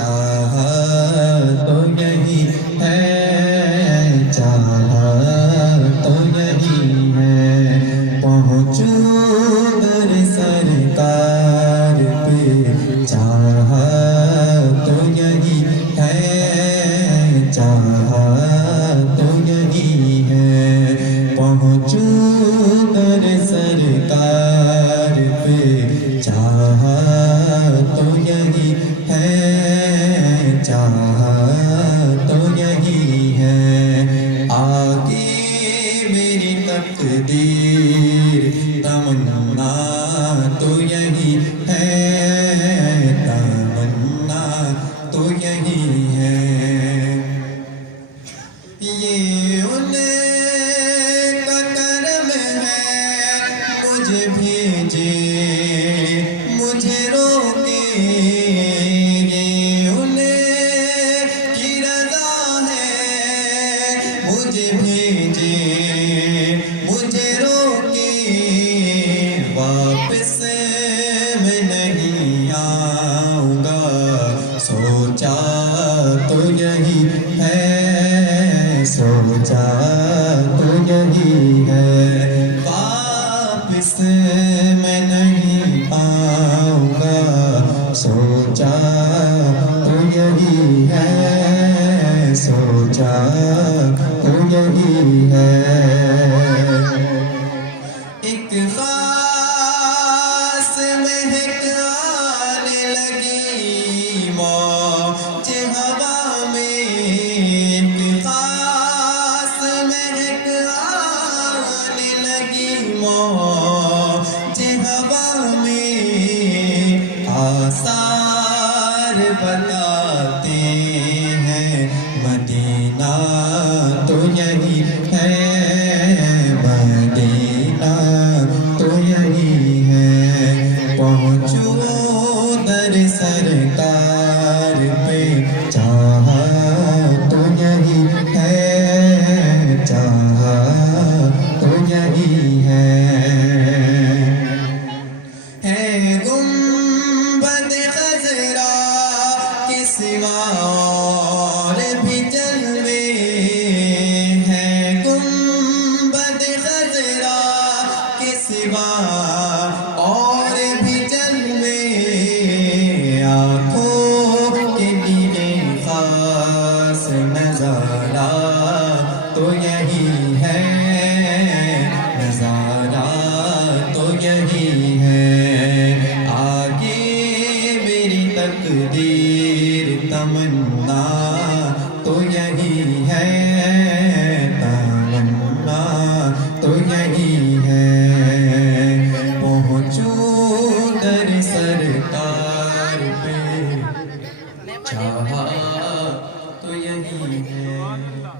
چاہا تو یہی ہے، چاہا تو یہی ہے، پہنچوں در سرکار پہ، چاہا تو یہی ہے، چاہا تو یہی ہے، پہنچوں در سرکار پہ، چاہا تو یہی ہے، چاہا تو یہی ہے، آگے میری تقدیر تمنا تو یہی ہے، تمنا تو یہی ہے، یہ انہیں کا کرم ہے مجھے بھیجے مجھے روکے، یہ انہیں کی رضا ہے مجھے بھیجے مجھے روکے، واپس میں نہیں آؤں گا، سوچا تو یہی ہے، سوچا تو یہی ہے، واپس میں نہیں آؤں گا، سوچا تو یہی ہے، سوچا تو یہی ہے، ایک خاص مہک آنے لگی موج ہوا میں، ایک خاص مہک آنے لگی موج ہوا میں، آثار بتاتے ہیں مدینہ تو یہی ہے، مدینہ تو یہی ہے، پہنچوں در سرکار پہ، چاہا تو یہی ہے، چاہا تو یہی ہے گنبد خضرا کے سوا اور بھی جلوے ہیں، گنبد خضرا کے سوا اور بھی جلوے، آنکھوں کے لیے خاص نظارہ تو یہی ہے، نظارہ تو یہی ہے، آگے میری تقدیر تمنا تو یہی ہے، تمنا تو یہی ہے، پہنچوں در سرکار پہ، چاہا تو یہی ہے۔